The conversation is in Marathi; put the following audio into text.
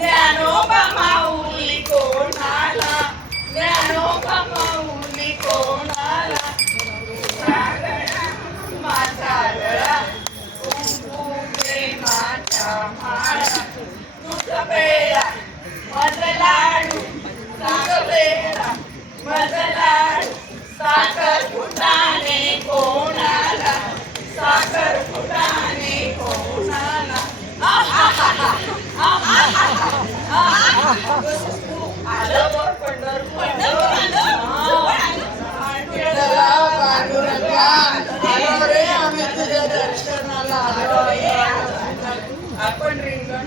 ज्ञानोबा माऊली कोणाला, ज्ञानोबा माऊली कोणाला, सागरा माझा गळा कुंकू प्रेमाचा माळा, तुझं पेढा माझं लाडू, साखर पेढा माझं लाडू, साखर फुटाणे कोणाला, साखर फुटाणे कोणाला. आलं वर पंढरपूर आलो रे, आम्ही तुझ्या दर्शनाला आलो रे. आपण रिंगण